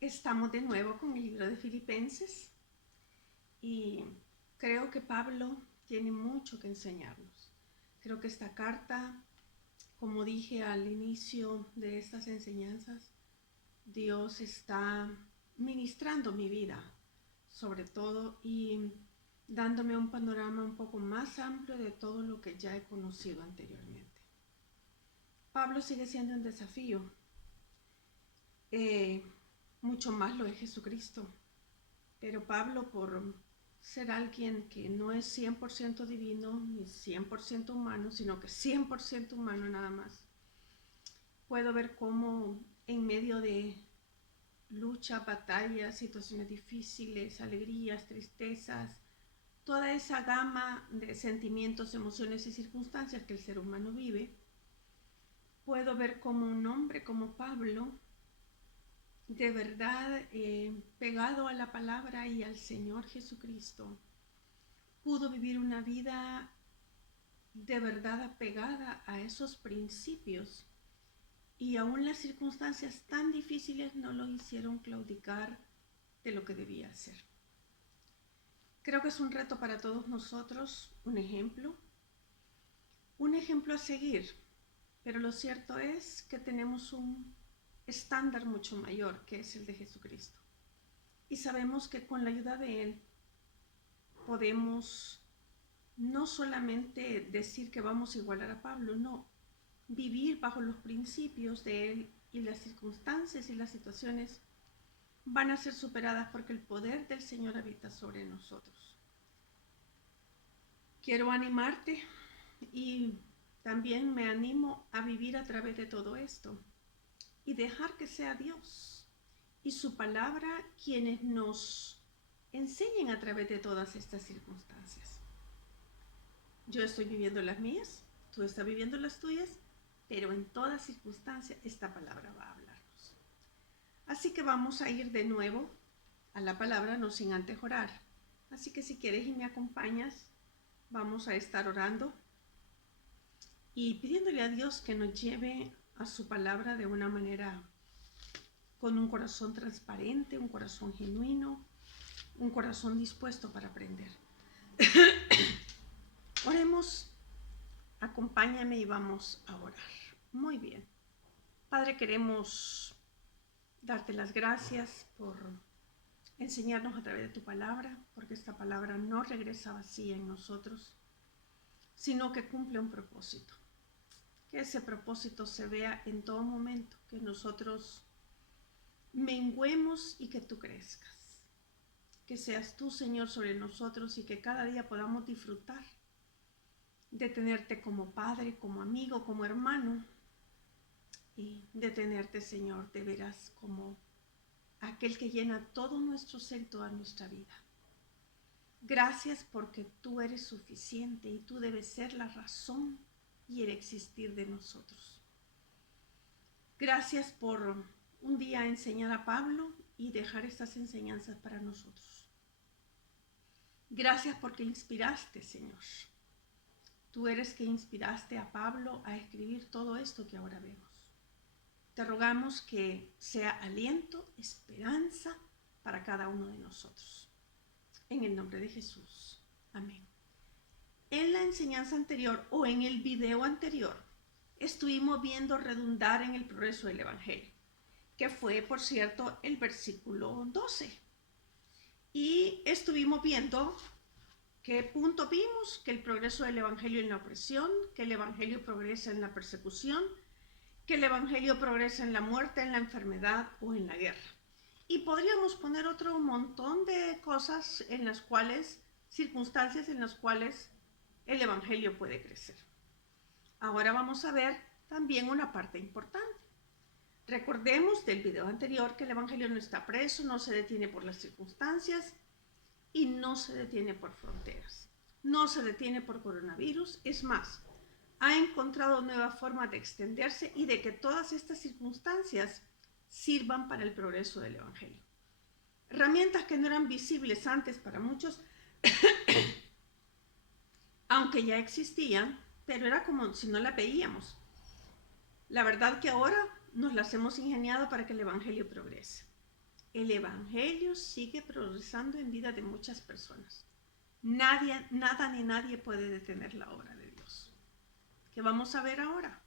Estamos de nuevo con el libro de Filipenses y creo que Pablo tiene mucho que enseñarnos. Creo que esta carta, como dije al inicio de estas enseñanzas, Dios está ministrando mi vida, sobre todo, y dándome un panorama un poco más amplio de todo lo que ya he conocido anteriormente. Pablo sigue siendo un desafío, eh, mucho más lo es Jesucristo. Pero Pablo, por ser alguien que no es 100% divino ni 100% humano, sino que 100% humano nada más, puedo ver cómo en medio de lucha, batallas, situaciones difíciles, alegrías, tristezas, toda esa gama de sentimientos, emociones y circunstancias que el ser humano vive, puedo ver como un hombre como Pablo, de verdad pegado a la palabra y al Señor Jesucristo, pudo vivir una vida de verdad apegada a esos principios, y aún las circunstancias tan difíciles no lo hicieron claudicar de lo que debía hacer. Creo que es un reto para todos nosotros, un ejemplo a seguir, pero lo cierto es que tenemos un estándar mucho mayor, que es el de Jesucristo. Y sabemos que con la ayuda de Él podemos no solamente decir que vamos a igualar a Pablo, no, vivir bajo los principios de Él, y las circunstancias y las situaciones van a ser superadas porque el poder del Señor habita sobre nosotros. Quiero animarte y también me animo a vivir a través de todo esto y dejar que sea Dios y su palabra quienes nos enseñen a través de todas estas circunstancias. Yo estoy viviendo las mías, tú estás viviendo las tuyas, pero en toda circunstancia esta palabra va a hablarnos. Así que vamos a ir de nuevo a la palabra, no sin antes orar. Así que si quieres y me acompañas, vamos a estar orando y pidiéndole a Dios que nos lleve a su palabra de una manera con un corazón transparente, un corazón genuino, un corazón dispuesto para aprender. Oremos, acompáñame y vamos a orar. Muy bien. Padre, queremos darte las gracias por enseñarnos a través de tu palabra, porque esta palabra no regresa vacía en nosotros, sino que cumple un propósito. Que ese propósito se vea en todo momento, que nosotros menguemos y que tú crezcas. Que seas tú, Señor, sobre nosotros y que cada día podamos disfrutar de tenerte como Padre, como amigo, como hermano, y de tenerte, Señor, de veras como aquel que llena todo nuestro ser, toda nuestra vida. Gracias porque tú eres suficiente y tú debes ser la razón y el existir de nosotros. Gracias por un día enseñar a Pablo y dejar estas enseñanzas para nosotros. Gracias porque inspiraste, Señor. Tú eres que inspiraste a Pablo a escribir todo esto que ahora vemos. Te rogamos que sea aliento, esperanza para cada uno de nosotros. En el nombre de Jesús. Amén. En la enseñanza anterior o en el video anterior estuvimos viendo redundar en el progreso del Evangelio, que fue, por cierto, el versículo 12. Y estuvimos viendo qué punto vimos: que el progreso del Evangelio en la opresión, que el Evangelio progresa en la persecución, que el Evangelio progresa en la muerte, en la enfermedad o en la guerra. Y podríamos poner otro montón de cosas en las cuales, circunstancias en las cuales el Evangelio puede crecer. Ahora vamos a ver también una parte importante. Recordemos del video anterior que el Evangelio no está preso, no se detiene por las circunstancias y no se detiene por fronteras. No se detiene por coronavirus, es más, ha encontrado nuevas formas de extenderse y de que todas estas circunstancias sirvan para el progreso del Evangelio. Herramientas que no eran visibles antes para muchos, aunque ya existían, pero era como si no las veíamos. La verdad que ahora nos las hemos ingeniado para que el Evangelio progrese. el Evangelio sigue progresando en vida de muchas personas. Nadie, nada ni nadie puede detener la obra de Dios. ¿Qué vamos a ver ahora?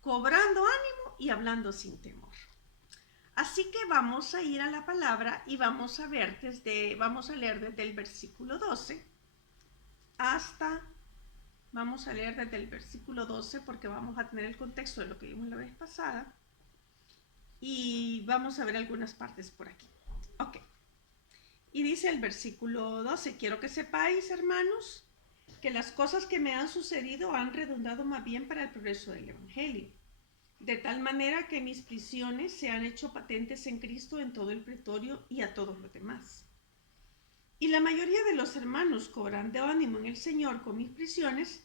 Cobrando ánimo y hablando sin temor. Así que vamos a ir a la palabra y vamos a leer desde el versículo 12 vamos a leer desde el versículo 12 porque vamos a tener el contexto de lo que vimos la vez pasada y vamos a ver algunas partes por aquí. Ok. Y dice el versículo 12, quiero que sepáis, hermanos, que las cosas que me han sucedido han redundado más bien para el progreso del Evangelio, de tal manera que mis prisiones se han hecho patentes en Cristo en todo el pretorio y a todos los demás. Y la mayoría de los hermanos, cobrando ánimo en el Señor con mis prisiones,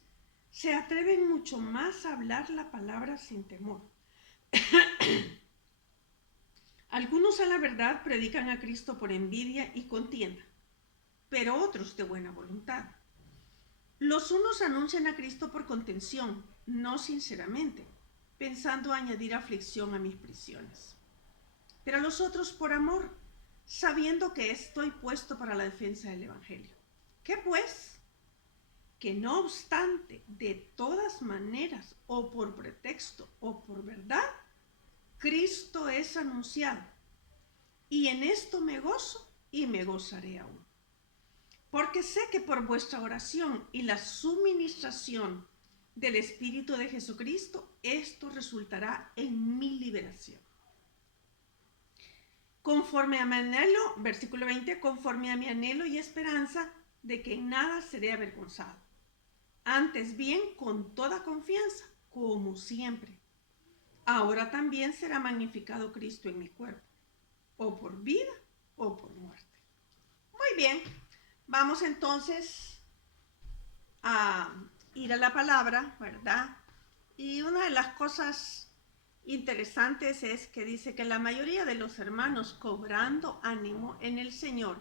se atreven mucho más a hablar la palabra sin temor. Algunos a la verdad predican a Cristo por envidia y contienda, pero otros de buena voluntad. Los unos anuncian a Cristo por contención, no sinceramente, pensando añadir aflicción a mis prisiones. Pero los otros por amor, sabiendo que estoy puesto para la defensa del Evangelio. ¿Qué pues? Que no obstante, de todas maneras, o por pretexto o por verdad, Cristo es anunciado. Y en esto me gozo y me gozaré aún. Porque sé que por vuestra oración y la suministración del Espíritu de Jesucristo, esto resultará en mi liberación. Conforme a mi anhelo, versículo 20, conforme a mi anhelo y esperanza de que en nada seré avergonzado. Antes bien, con toda confianza, como siempre. Ahora también será magnificado Cristo en mi cuerpo, o por vida o por muerte. Muy bien, vamos entonces a ir a la palabra, ¿verdad? Y una de las cosas interesantes es que dice que la mayoría de los hermanos, cobrando ánimo en el Señor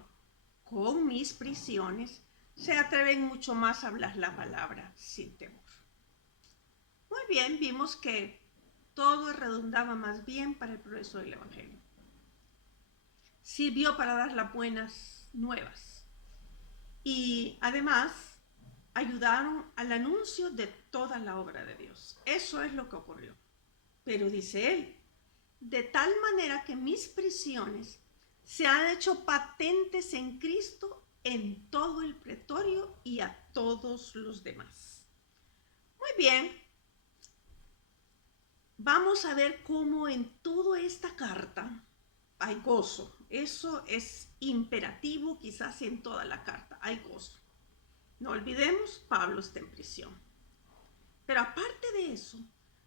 con mis prisiones, se atreven mucho más a hablar la palabra sin temor. Muy bien, vimos que todo redundaba más bien para el progreso del Evangelio. Sirvió para dar las buenas nuevas y además ayudaron al anuncio de toda la obra de Dios. Eso es lo que ocurrió. Pero dice él, de tal manera que mis prisiones se han hecho patentes en Cristo en todo el pretorio y a todos los demás. Muy bien, vamos a ver cómo en toda esta carta hay gozo. Eso es imperativo, quizás en toda la carta hay gozo. No olvidemos, Pablo está en prisión. Pero aparte de eso,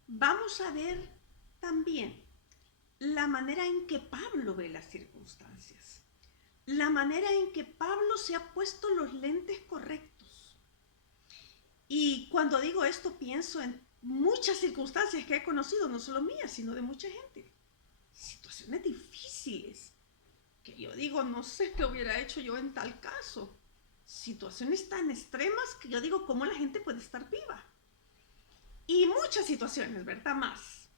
vamos a ver también la manera en que Pablo ve las circunstancias, la manera en que Pablo se ha puesto los lentes correctos. Y cuando digo esto, pienso en muchas circunstancias que he conocido, no solo mías, sino de mucha gente. Situaciones difíciles, que yo digo, no sé qué hubiera hecho yo en tal caso. Situaciones tan extremas que yo digo, ¿cómo la gente puede estar viva? Y muchas situaciones, ¿verdad? Más,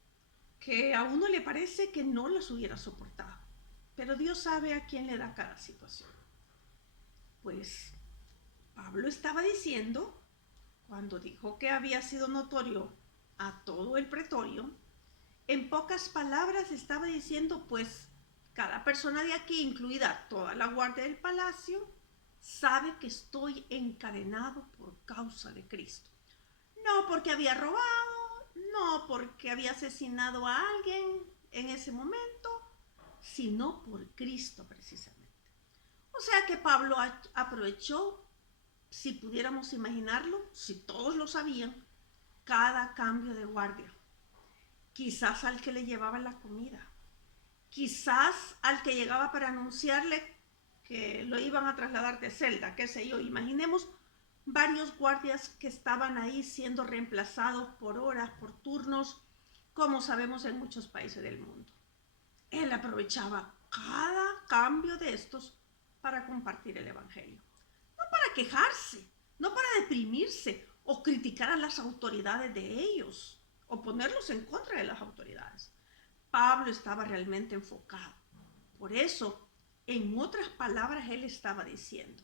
que a uno le parece que no las hubiera soportado. Pero Dios sabe a quién le da cada situación. Pues Pablo estaba diciendo, cuando dijo que había sido notorio a todo el pretorio, en pocas palabras estaba diciendo, pues cada persona de aquí, incluida toda la guardia del palacio, sabe que estoy encadenado por causa de Cristo. No porque había robado, no porque había asesinado a alguien en ese momento, sino por Cristo precisamente. O sea que Pablo aprovechó, si pudiéramos imaginarlo, si todos lo sabían, cada cambio de guardia. Quizás al que le llevaba la comida, quizás al que llegaba para anunciarle que lo iban a trasladar de celda, qué sé yo. Imaginemos varios guardias que estaban ahí siendo reemplazados por horas, por turnos, como sabemos en muchos países del mundo. Él aprovechaba cada cambio de estos para compartir el Evangelio. No para quejarse, no para deprimirse o criticar a las autoridades de ellos o ponerlos en contra de las autoridades. Pablo estaba realmente enfocado Por eso, en otras palabras, él estaba diciendo,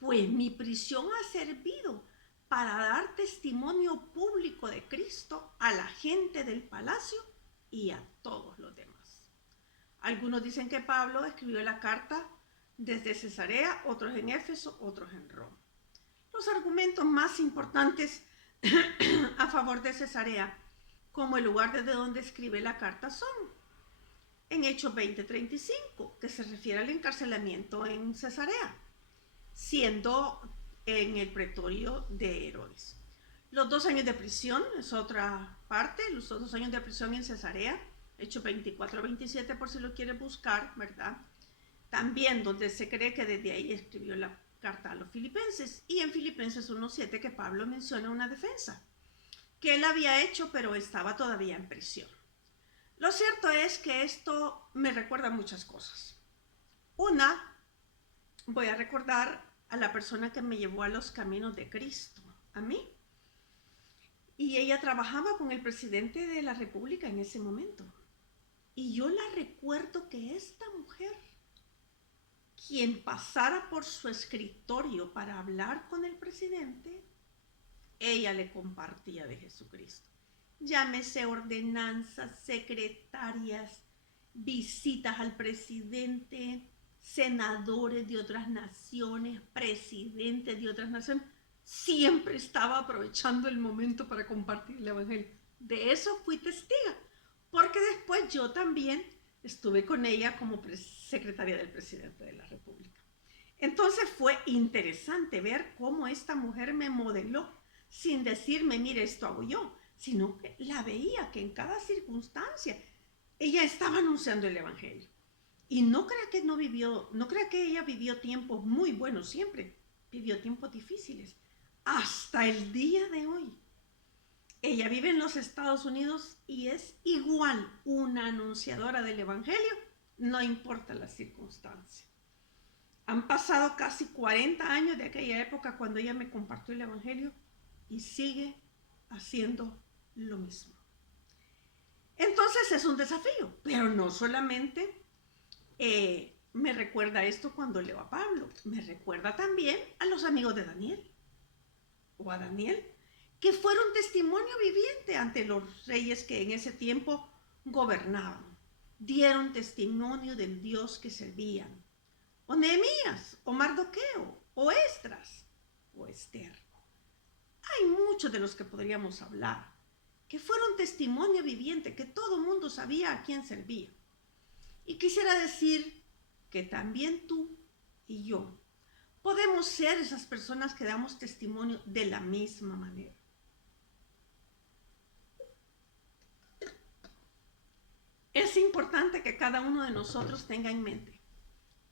pues mi prisión ha servido para dar testimonio público de Cristo a la gente del palacio y a todos los demás. Algunos dicen que Pablo escribió la carta desde Cesarea, otros en Éfeso, otros en Roma. Los argumentos más importantes a favor de Cesarea, como el lugar desde donde escribe la carta, son en Hechos 20:35, que se refiere al encarcelamiento en Cesarea, siendo en el pretorio de Herodes. Los 2 años de prisión es otra parte, los 2 años de prisión en Cesarea, Hechos 24-27 por si lo quiere buscar, ¿verdad? También donde se cree que desde ahí escribió la carta a los filipenses, y en Filipenses 1:7 que Pablo menciona una defensa que él había hecho pero estaba todavía en prisión. Lo cierto es que esto me recuerda muchas cosas. Una, voy a recordar a la persona que me llevó a los caminos de Cristo, a mí, y ella trabajaba con el presidente de la República en ese momento, y yo la recuerdo que esta mujer, quien pasara por su escritorio para hablar con el presidente, ella le compartía de Jesucristo. Llámese ordenanzas, secretarias, visitas al presidente, senadores de otras naciones, presidentes de otras naciones. Siempre estaba aprovechando el momento para compartir el evangelio. De eso fui testiga, porque después yo también estuve con ella como secretaria del presidente de la República. Entonces fue interesante ver cómo esta mujer me modeló, sin decirme, mire, esto hago yo, sino que la veía que en cada circunstancia ella estaba anunciando el evangelio. Y no crea que ella vivió tiempos muy buenos siempre, vivió tiempos difíciles, hasta el día de hoy. Ella vive en los Estados Unidos y es igual una anunciadora del evangelio, no importa la circunstancia. Han pasado casi 40 años de aquella época cuando ella me compartió el evangelio y sigue haciendo lo mismo. Entonces es un desafío, pero no solamente me recuerda esto cuando leo a Pablo, me recuerda también a los amigos de Daniel, o a Daniel, que fueron testimonio viviente ante los reyes que en ese tiempo gobernaban. Dieron testimonio del Dios que servían. O Nehemías, o Mardoqueo, o Esdras, o Esther. Hay muchos de los que podríamos hablar, que fueron testimonio viviente, que todo el mundo sabía a quién servía. Y quisiera decir que también tú y yo podemos ser esas personas que damos testimonio de la misma manera. Es importante que cada uno de nosotros tenga en mente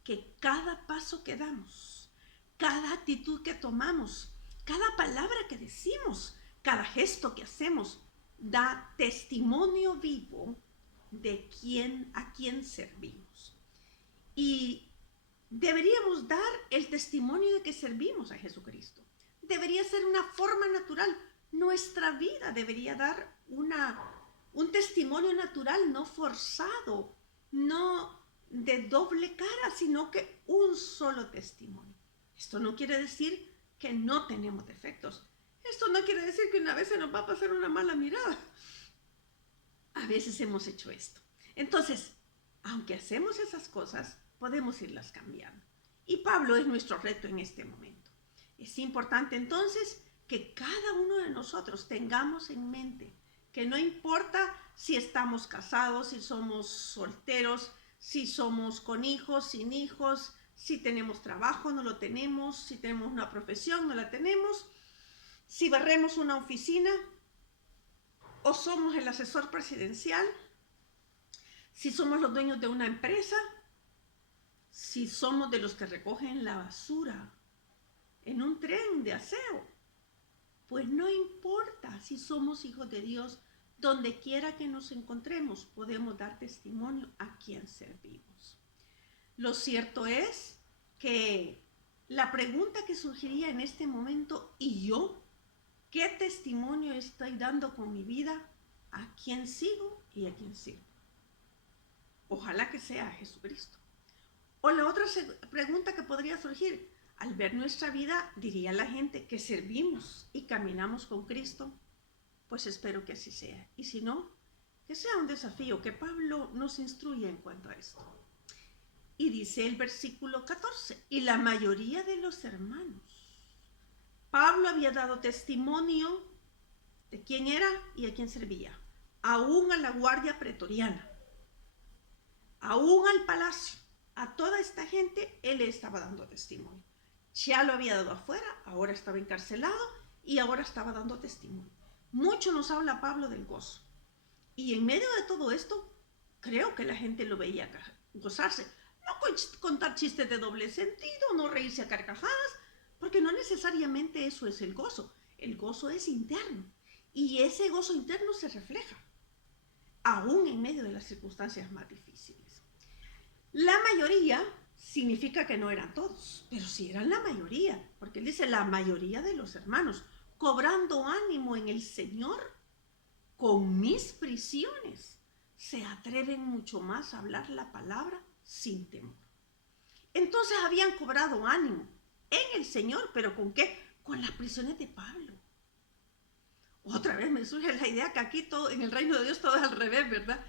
que cada paso que damos, cada actitud que tomamos, cada palabra que decimos, cada gesto que hacemos, da testimonio vivo de a quién servimos. Y deberíamos dar el testimonio de que servimos a Jesucristo. Debería ser una forma natural. Nuestra vida debería dar un testimonio natural, no forzado, no de doble cara, sino que un solo testimonio. Esto no quiere decir que no tenemos defectos. Esto no quiere decir que una vez se nos va a pasar una mala mirada. A veces hemos hecho esto. Entonces, aunque hacemos esas cosas, podemos irlas cambiando. Y Pablo es nuestro reto en este momento. Es importante entonces que cada uno de nosotros tengamos en mente que no importa si estamos casados, si somos solteros, si somos con hijos, sin hijos, si tenemos trabajo, no lo tenemos, si tenemos una profesión, no la tenemos, si barremos una oficina o somos el asesor presidencial, si somos los dueños de una empresa, si somos de los que recogen la basura en un tren de aseo, pues no importa si somos hijos de Dios, donde quiera que nos encontremos, podemos dar testimonio a quien servimos. Lo cierto es que la pregunta que surgiría en este momento, ¿y yo? ¿Qué testimonio estoy dando con mi vida? ¿A quién sigo y a quién sirvo? Ojalá que sea Jesucristo. O la otra pregunta que podría surgir, al ver nuestra vida, diría la gente que servimos y caminamos con Cristo, pues espero que así sea. Y si no, que sea un desafío, que Pablo nos instruya en cuanto a esto. Y dice el versículo 14, y la mayoría de los hermanos. Pablo había dado testimonio de quién era y a quién servía, aún a la guardia pretoriana, aún al palacio, a toda esta gente él estaba dando testimonio. Ya lo había dado afuera, ahora estaba encarcelado y ahora estaba dando testimonio. Mucho nos habla Pablo del gozo. Y en medio de todo esto, creo que la gente lo veía gozarse. No contar chistes de doble sentido, no reírse a carcajadas, porque no necesariamente eso es el gozo. El gozo es interno. Y ese gozo interno se refleja, aún en medio de las circunstancias más difíciles. La mayoría significa que no eran todos, pero sí eran la mayoría, porque él dice la mayoría de los hermanos, cobrando ánimo en el Señor con mis prisiones, se atreven mucho más a hablar la palabra sin temor. Entonces habían cobrado ánimo en el Señor, pero ¿con qué? Con las prisiones de Pablo. Otra vez me surge la idea que aquí todo, en el reino de Dios todo es al revés, ¿verdad?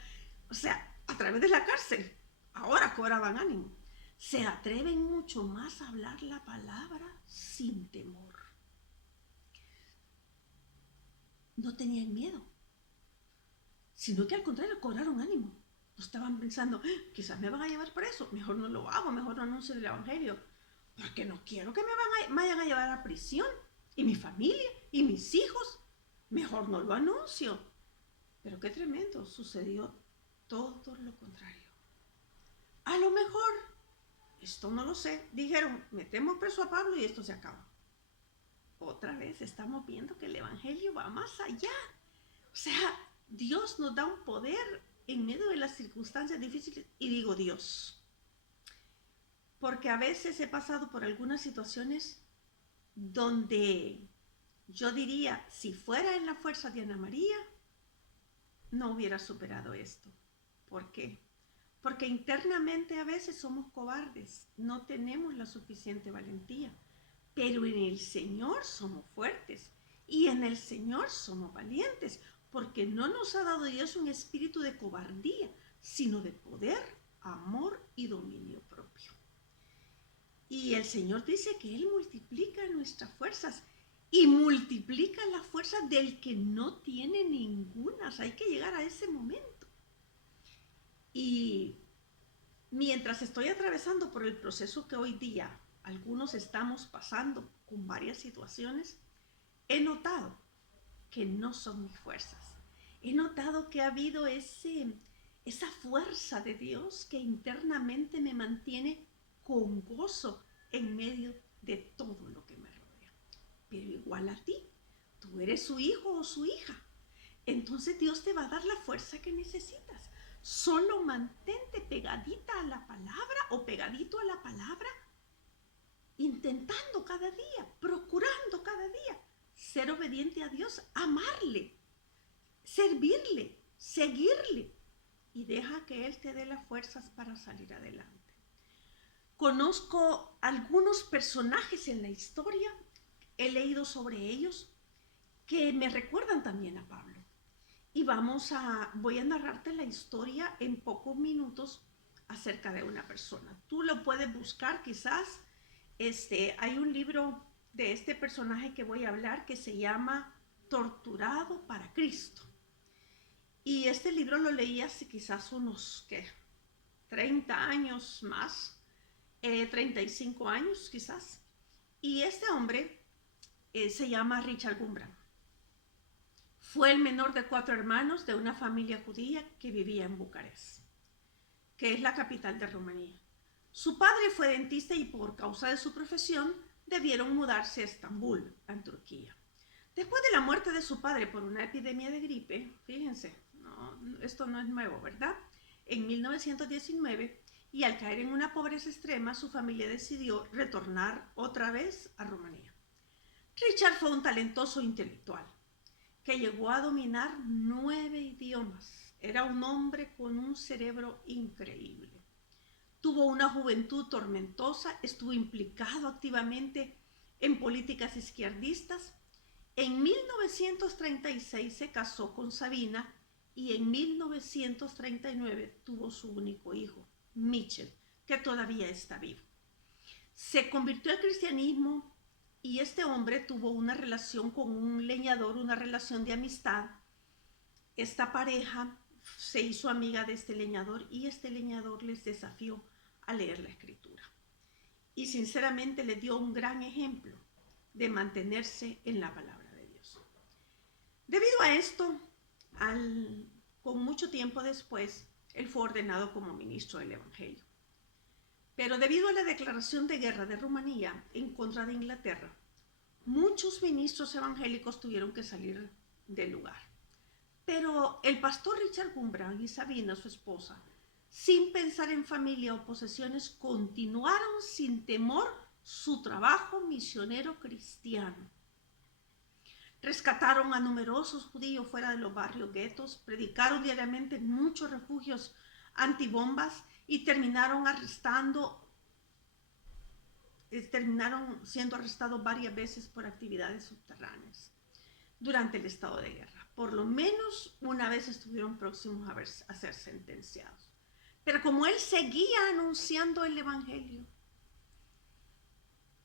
O sea, a través de la cárcel, ahora cobraban ánimo. Se atreven mucho más a hablar la palabra sin temor. No tenían miedo, sino que al contrario cobraron ánimo. No estaban pensando, quizás me van a llevar preso, mejor no lo hago, mejor no anuncio el evangelio, porque no quiero que me vayan a llevar a prisión, y mi familia, y mis hijos, mejor no lo anuncio. Pero qué tremendo, sucedió todo lo contrario. A lo mejor, esto no lo sé, dijeron, metemos preso a Pablo y esto se acaba. Otra vez estamos viendo que el evangelio va más allá. O sea, Dios nos da un poder en medio de las circunstancias difíciles. Y digo Dios, porque a veces he pasado por algunas situaciones donde yo diría, si fuera en la fuerza de Ana María, no hubiera superado esto. ¿Por qué? Porque internamente a veces somos cobardes, no tenemos la suficiente valentía, pero en el Señor somos fuertes y en el Señor somos valientes, porque no nos ha dado Dios un espíritu de cobardía, sino de poder, amor y dominio propio. Y el Señor dice que Él multiplica nuestras fuerzas y multiplica las fuerzas del que no tiene ninguna. Hay que llegar a ese momento. Y mientras estoy atravesando por el proceso que hoy día algunos estamos pasando con varias situaciones, he notado que no son mis fuerzas. He notado que ha habido esa fuerza de Dios que internamente me mantiene con gozo en medio de todo lo que me rodea. Pero igual a ti, tú eres su hijo o su hija. Entonces Dios te va a dar la fuerza que necesitas. Solo mantente pegadita a la palabra o pegadito a la palabra, intentando cada día, procurando cada día ser obediente a Dios, amarle, servirle, seguirle, y deja que Él te dé las fuerzas para salir adelante. Conozco algunos personajes en la historia, he leído sobre ellos, que me recuerdan también a Pablo. Y voy a narrarte la historia en pocos minutos acerca de una persona. Tú lo puedes buscar quizás. Hay un libro de este personaje que voy a hablar que se llama Torturado para Cristo. Y este libro lo leí hace quizás unos 30 años más, 35 años quizás. Y este hombre se llama Richard Wurmbrand. Fue el menor de 4 hermanos de una familia judía que vivía en Bucarest, que es la capital de Rumanía. Su padre fue dentista y por causa de su profesión debieron mudarse a Estambul, en Turquía. Después de la muerte de su padre por una epidemia de gripe, fíjense, esto no es nuevo, ¿verdad? En 1919, y al caer en una pobreza extrema, su familia decidió retornar otra vez a Rumanía. Richard fue un talentoso intelectual que llegó a dominar 9 idiomas, Era un hombre con un cerebro increíble. Tuvo una juventud tormentosa, estuvo implicado activamente en políticas izquierdistas. En 1936 se casó con Sabina y en 1939 tuvo su único hijo, Mitchell, que todavía está vivo. Se convirtió al cristianismo y este hombre tuvo una relación con un leñador, una relación de amistad. Esta pareja se hizo amiga de este leñador y este leñador les desafió a leer la escritura. Y sinceramente le dio un gran ejemplo de mantenerse en la palabra de Dios. Debido a esto, con mucho tiempo después, él fue ordenado como ministro del Evangelio. Pero debido a la declaración de guerra de Rumanía en contra de Inglaterra, muchos ministros evangélicos tuvieron que salir del lugar. Pero el pastor Richard Gumbrand y Sabina, su esposa, sin pensar en familia o posesiones, continuaron sin temor su trabajo misionero cristiano. Rescataron a numerosos judíos fuera de los barrios guetos, predicaron diariamente en muchos refugios antibombas y terminaron siendo arrestados varias veces por actividades subterráneas durante el estado de guerra. Por lo menos una vez estuvieron próximos a ser sentenciados. Pero como él seguía anunciando el evangelio,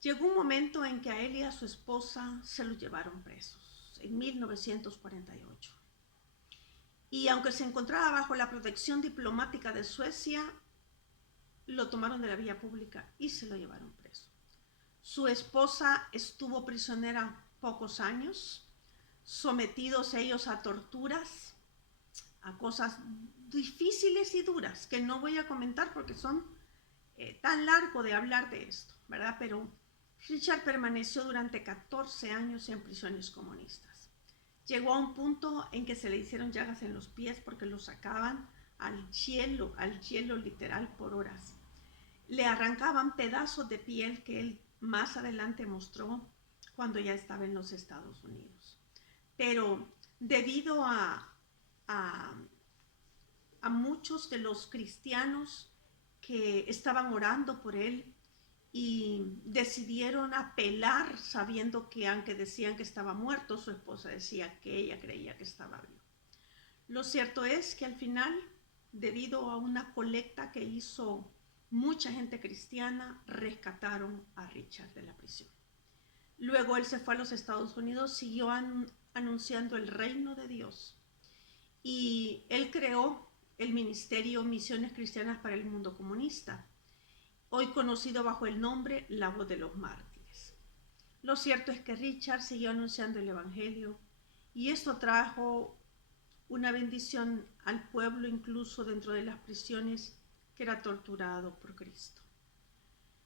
llegó un momento en que a él y a su esposa se los llevaron presos, en 1948. Y aunque se encontraba bajo la protección diplomática de Suecia, lo tomaron de la vía pública y se lo llevaron preso. Su esposa estuvo prisionera pocos años, sometidos ellos a torturas, a cosas difíciles y duras que no voy a comentar porque son tan largo de hablar de esto, ¿verdad? Pero Richard permaneció durante 14 años en prisiones comunistas. Llegó a un punto en que se le hicieron llagas en los pies porque lo sacaban al hielo literal por horas. Le arrancaban pedazos de piel que él más adelante mostró cuando ya estaba en los Estados Unidos. Pero debido a muchos de los cristianos que estaban orando por él y decidieron apelar sabiendo que aunque decían que estaba muerto, su esposa decía que ella creía que estaba vivo. Lo cierto es que al final, debido a una colecta que hizo mucha gente cristiana, rescataron a Richard de la prisión. Luego él se fue a los Estados Unidos, siguió anunciando el reino de Dios y él creó el ministerio Misiones Cristianas para el Mundo Comunista, hoy conocido bajo el nombre La Voz de los Mártires. Lo cierto es que Richard siguió anunciando el evangelio y esto trajo una bendición al pueblo, incluso dentro de las prisiones, que era torturado por Cristo.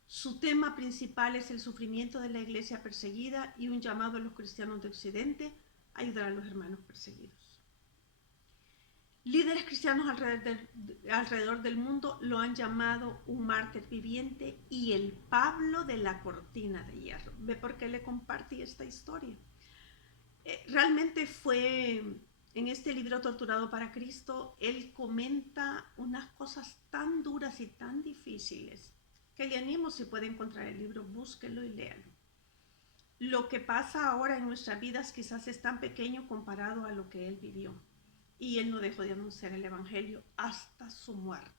Su tema principal es el sufrimiento de la iglesia perseguida y un llamado a los cristianos de Occidente a ayudar a los hermanos perseguidos. Líderes cristianos alrededor del mundo lo han llamado un mártir viviente y el Pablo de la cortina de hierro. ¿Ve por qué le compartí esta historia? Realmente fue en este libro Torturado para Cristo, él comenta unas cosas tan duras y tan difíciles que le animo, si puede encontrar el libro, búsquelo y léalo. Lo que pasa ahora en nuestras vidas quizás es tan pequeño comparado a lo que él vivió. Y él no dejó de anunciar el evangelio hasta su muerte.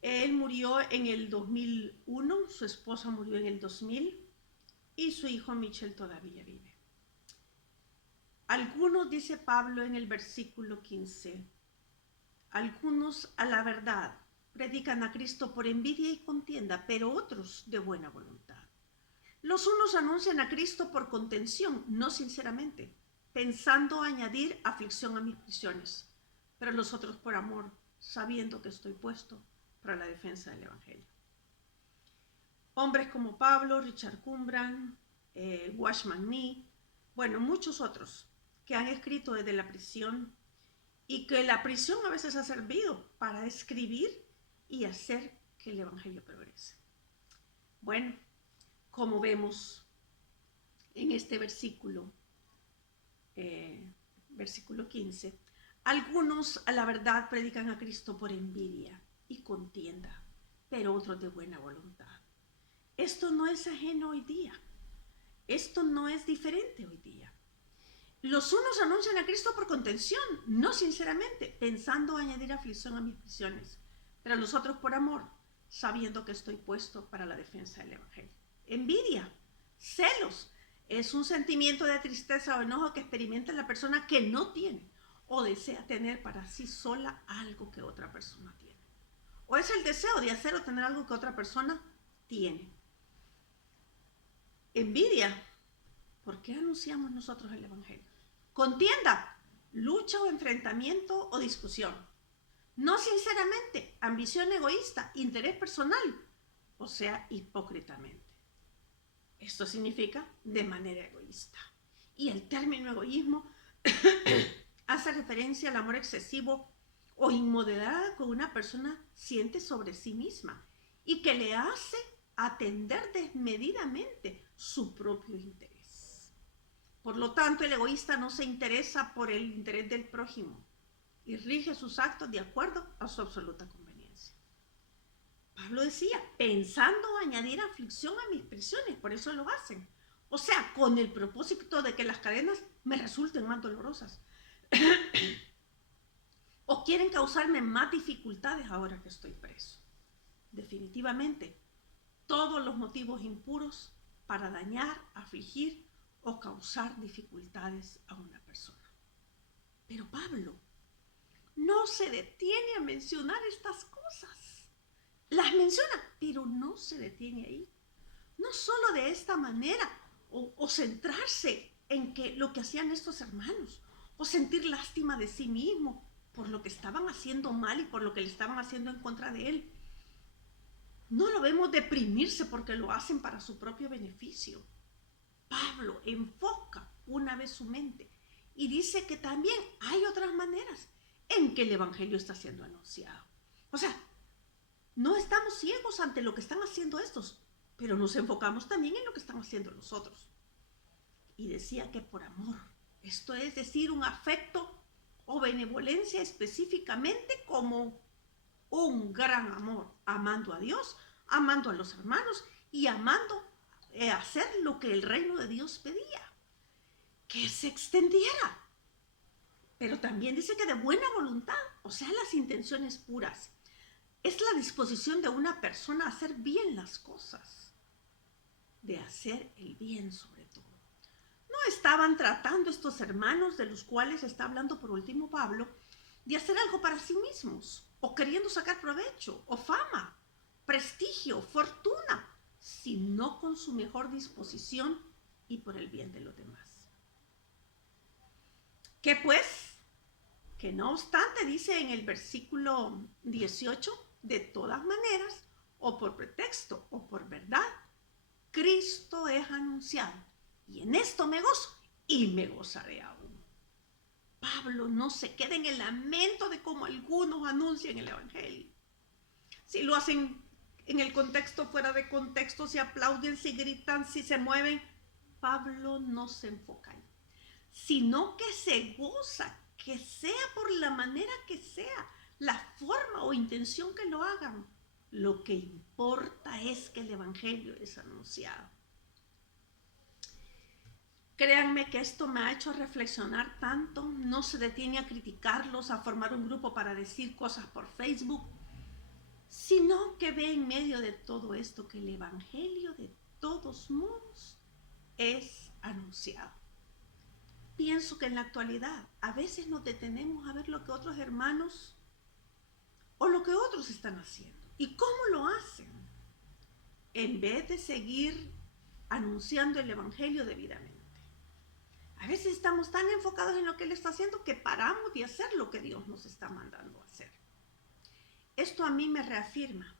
Él murió en el 2001, su esposa murió en el 2000 y su hijo Mitchell todavía vive. Algunos, dice Pablo en el versículo 15, algunos a la verdad predican a Cristo por envidia y contienda, pero otros de buena voluntad. Los unos anuncian a Cristo por contención, no sinceramente, pensando añadir aflicción a mis prisiones, pero los otros por amor, sabiendo que estoy puesto para la defensa del evangelio. Hombres como Pablo, Richard Gumbrand, Watchman Nee, bueno, muchos otros que han escrito desde la prisión y que la prisión a veces ha servido para escribir y hacer que el evangelio progrese. Bueno, como vemos en este versículo 15, Algunos, a la verdad, predican a Cristo por envidia y contienda, pero otros de buena voluntad. Esto no es ajeno hoy día. Esto no es diferente hoy día. Los unos anuncian a Cristo por contención, no sinceramente, pensando añadir aflicción a mis prisiones, pero los otros por amor, sabiendo que estoy puesto para la defensa del Evangelio. Envidia, celos, es un sentimiento de tristeza o enojo que experimenta la persona que no tiene o desea tener para sí sola algo que otra persona tiene. O es el deseo de hacer o tener algo que otra persona tiene. Envidia, ¿por qué anunciamos nosotros el Evangelio? Contienda, lucha o enfrentamiento o discusión. No sinceramente, ambición egoísta, interés personal, o sea, hipócritamente. Esto significa de manera egoísta. Y el término egoísmo hace referencia al amor excesivo o inmoderado que una persona siente sobre sí misma y que le hace atender desmedidamente su propio interés. Por lo tanto, el egoísta no se interesa por el interés del prójimo y rige sus actos de acuerdo a su absoluta conveniencia. Pablo decía, pensando añadir aflicción a mis prisiones, por eso lo hacen. O sea, con el propósito de que las cadenas me resulten más dolorosas. O quieren causarme más dificultades ahora que estoy preso. Definitivamente, todos los motivos impuros para dañar, afligir o causar dificultades a una persona. Pero Pablo no se detiene a mencionar estas cosas. Las menciona, pero no se detiene ahí. No solo de esta manera, o centrarse en que lo que hacían estos hermanos, o sentir lástima de sí mismo por lo que estaban haciendo mal y por lo que le estaban haciendo en contra de él. No lo vemos deprimirse porque lo hacen para su propio beneficio. Pablo enfoca una vez su mente y dice que también hay otras maneras en que el Evangelio está siendo anunciado. O sea, no estamos ciegos ante lo que están haciendo estos, pero nos enfocamos también en lo que están haciendo los otros. Y decía que por amor, esto es decir, un afecto o benevolencia específicamente como un gran amor, amando a Dios, amando a los hermanos y amando hacer lo que el reino de Dios pedía, que se extendiera. Pero también dice que de buena voluntad, o sea, las intenciones puras. Es la disposición de una persona a hacer bien las cosas, de hacer el bien sobre todo. No estaban tratando estos hermanos, de los cuales está hablando por último Pablo, de hacer algo para sí mismos, o queriendo sacar provecho, o fama, prestigio, fortuna, sino con su mejor disposición y por el bien de los demás. ¿Qué pues? Que no obstante, dice en el versículo 18, de todas maneras, o por pretexto o por verdad, Cristo es anunciado, y en esto me gozo y me gozaré aún. Pablo no se queda en el lamento de cómo algunos anuncian el Evangelio. Si lo hacen en el contexto, fuera de contexto, si aplauden, si gritan, si se mueven, Pablo no se enfoca ahí, sino que se goza, que sea por la manera que sea, la forma o intención que lo hagan. Lo que importa es que el Evangelio es anunciado. Créanme que esto me ha hecho reflexionar tanto. No se detiene a criticarlos, a formar un grupo para decir cosas por Facebook, sino que ve en medio de todo esto que el Evangelio de todos modos es anunciado. Pienso que en la actualidad a veces nos detenemos a ver lo que otros hermanos o lo que otros están haciendo y cómo lo hacen, en vez de seguir anunciando el Evangelio debidamente. A veces estamos tan enfocados en lo que Él está haciendo que paramos de hacer lo que Dios nos está mandando a hacer. Esto a mí me reafirma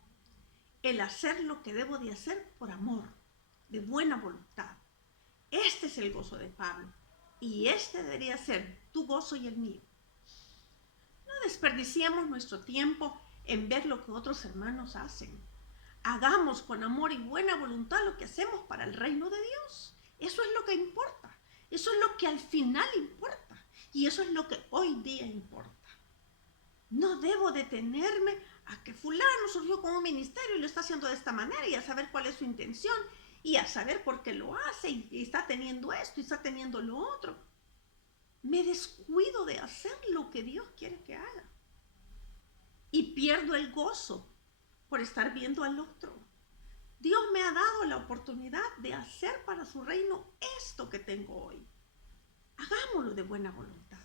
el hacer lo que debo de hacer por amor, de buena voluntad. Este es el gozo de Pablo y este debería ser tu gozo y el mío. No desperdiciemos nuestro tiempo en ver lo que otros hermanos hacen. Hagamos con amor y buena voluntad lo que hacemos para el reino de Dios. Eso es lo que importa. Eso es lo que al final importa. Y eso es lo que hoy día importa. No debo detenerme a que fulano surgió con un ministerio y lo está haciendo de esta manera y a saber cuál es su intención y a saber por qué lo hace y está teniendo esto y está teniendo lo otro. Me descuido de hacer lo que Dios quiere que haga y pierdo el gozo por estar viendo al otro. Dios me ha dado la oportunidad de hacer para su reino esto que tengo hoy. Hagámoslo de buena voluntad.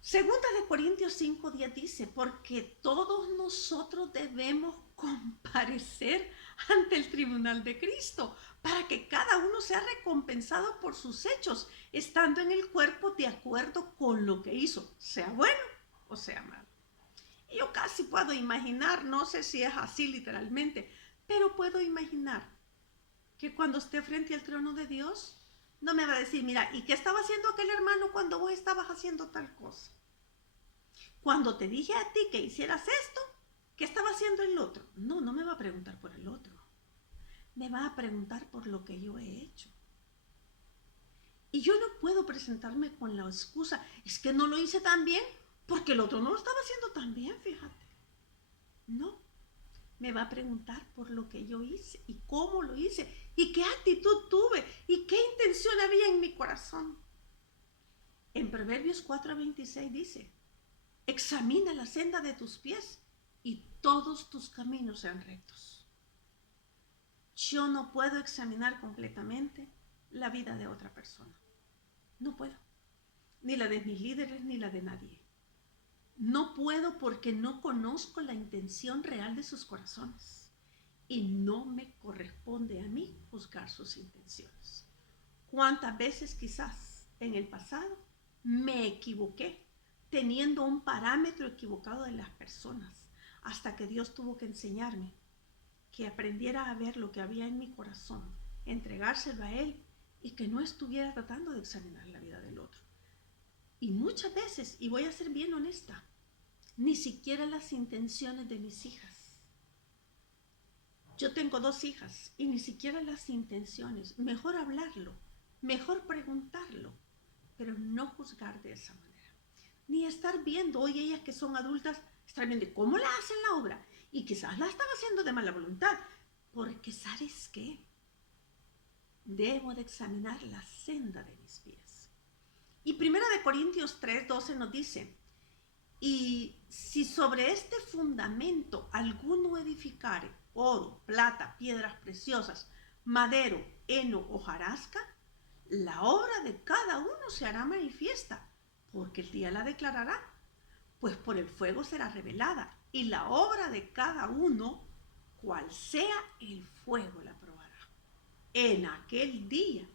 Segunda de Corintios 5:10 dice, porque todos nosotros debemos comparecer ante el tribunal de Cristo, para que cada uno sea recompensado por sus hechos, estando en el cuerpo de acuerdo con lo que hizo, sea bueno o sea malo. Y yo casi puedo imaginar, no sé si es así literalmente, pero puedo imaginar que cuando esté frente al trono de Dios, no me va a decir, mira, ¿y qué estaba haciendo aquel hermano cuando vos estabas haciendo tal cosa? Cuando te dije a ti que hicieras esto, ¿qué estaba haciendo el otro? No, no me va a preguntar por el otro. Me va a preguntar por lo que yo he hecho. Y yo no puedo presentarme con la excusa, es que no lo hice tan bien, porque el otro no lo estaba haciendo tan bien, fíjate. No, me va a preguntar por lo que yo hice y cómo lo hice y qué actitud tuve y qué intención había en mi corazón. En Proverbios 4:26 dice, examina la senda de tus pies y todos tus caminos sean rectos. Yo no puedo examinar completamente la vida de otra persona. No puedo. Ni la de mis líderes ni la de nadie. No puedo porque no conozco la intención real de sus corazones. Y no me corresponde a mí juzgar sus intenciones. ¿Cuántas veces quizás en el pasado me equivoqué teniendo un parámetro equivocado de las personas hasta que Dios tuvo que enseñarme que aprendiera a ver lo que había en mi corazón, entregárselo a Él y que no estuviera tratando de examinar la vida del otro? Y muchas veces, y voy a ser bien honesta, ni siquiera las intenciones de mis hijas. Yo tengo 2 hijas y ni siquiera las intenciones. Mejor hablarlo, mejor preguntarlo, pero no juzgar de esa manera. Ni estar viendo, hoy ellas que son adultas, estar viendo cómo la hacen la obra y quizás la están haciendo de mala voluntad, porque ¿sabes qué? Debo de examinar la senda de mis pies. Y 1 Corintios 3:12 nos dice, y si sobre este fundamento alguno edificare oro, plata, piedras preciosas, madero, heno o hojarasca, la obra de cada uno se hará manifiesta, porque el día la declarará, pues por el fuego será revelada, y la obra de cada uno, cual sea el fuego la probará. En aquel día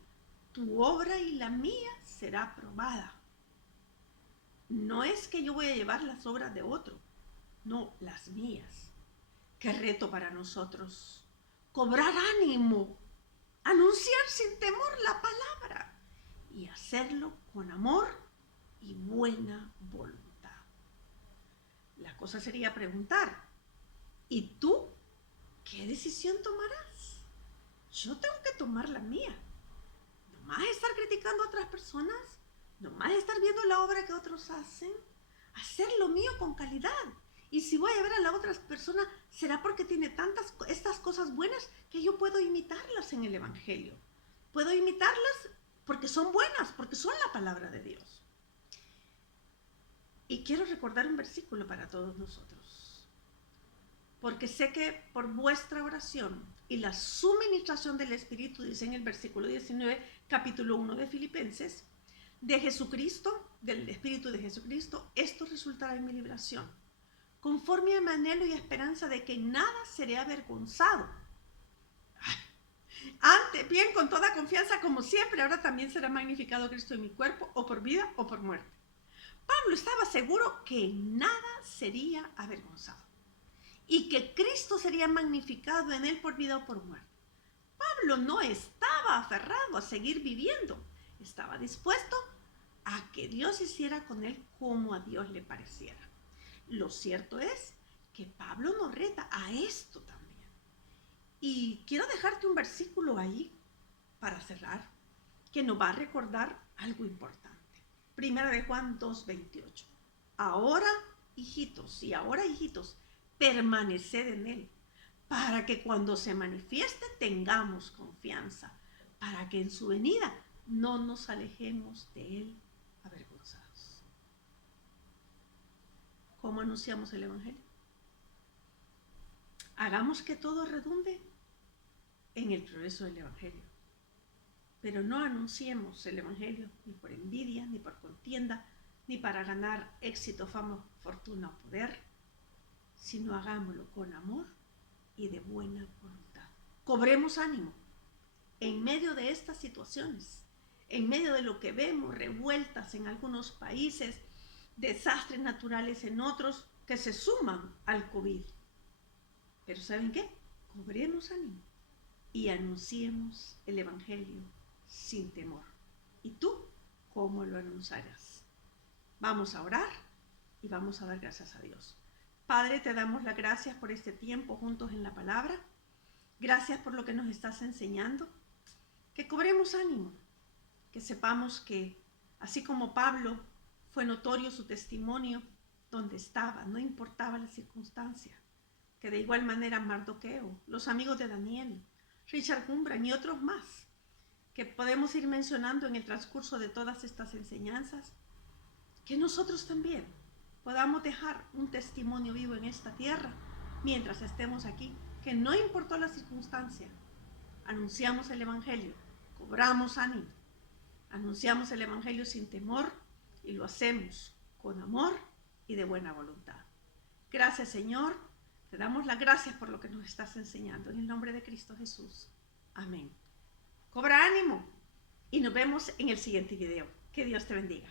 tu obra y la mía será probada. No es que yo voy a llevar las obras de otro, no, las mías. Qué reto para nosotros. Cobrar ánimo, anunciar sin temor la palabra y hacerlo con amor y buena voluntad. La cosa sería preguntar, ¿y tú qué decisión tomarás? Yo tengo que tomar la mía. No más estar criticando a otras personas, no más estar viendo la obra que otros hacen, hacer lo mío con calidad. Y si voy a ver a la otra persona, será porque tiene estas cosas buenas que yo puedo imitarlas en el Evangelio. Puedo imitarlas porque son buenas, porque son la palabra de Dios. Y quiero recordar un versículo para todos nosotros, porque sé que por vuestra oración y la suministración del Espíritu, dice en el versículo 19, capítulo 1 de Filipenses, de Jesucristo, del Espíritu de Jesucristo, esto resultará en mi liberación, conforme a mi anhelo y esperanza de que en nada seré avergonzado. Antes, bien, con toda confianza, como siempre, ahora también será magnificado Cristo en mi cuerpo, o por vida o por muerte. Pablo estaba seguro que en nada sería avergonzado y que Cristo sería magnificado en él por vida o por muerte. Pablo no estaba aferrado a seguir viviendo, estaba dispuesto a que Dios hiciera con él como a Dios le pareciera. Lo cierto es que Pablo nos reta a esto también. Y quiero dejarte un versículo ahí para cerrar, que nos va a recordar algo importante. Primera de Juan 2:28. Ahora hijitos, y ahora hijitos, permaneced en Él, para que cuando se manifieste tengamos confianza, para que en su venida no nos alejemos de Él avergonzados. ¿Cómo anunciamos el Evangelio? Hagamos que todo redunde en el progreso del Evangelio. Pero no anunciemos el Evangelio ni por envidia, ni por contienda, ni para ganar éxito, fama, fortuna o poder, sino hagámoslo con amor y de buena voluntad. Cobremos ánimo en medio de estas situaciones, en medio de lo que vemos, revueltas en algunos países, desastres naturales en otros que se suman al COVID. Pero ¿saben qué? Cobremos ánimo y anunciemos el Evangelio sin temor. ¿Y tú cómo lo anunciarás? Vamos a orar y vamos a dar gracias a Dios. Padre, te damos las gracias por este tiempo juntos en la palabra. Gracias por lo que nos estás enseñando. Que cobremos ánimo, que sepamos que así como Pablo fue notorio su testimonio donde estaba, no importaba la circunstancia, que de igual manera Mardoqueo, los amigos de Daniel, Richard Wurmbrand y otros más, que podemos ir mencionando en el transcurso de todas estas enseñanzas, que nosotros también podamos dejar un testimonio vivo en esta tierra mientras estemos aquí, que no importó la circunstancia, anunciamos el Evangelio, cobramos ánimo, anunciamos el Evangelio sin temor y lo hacemos con amor y de buena voluntad. Gracias, Señor, te damos las gracias por lo que nos estás enseñando. En el nombre de Cristo Jesús. Amén. Cobra ánimo y nos vemos en el siguiente video. Que Dios te bendiga.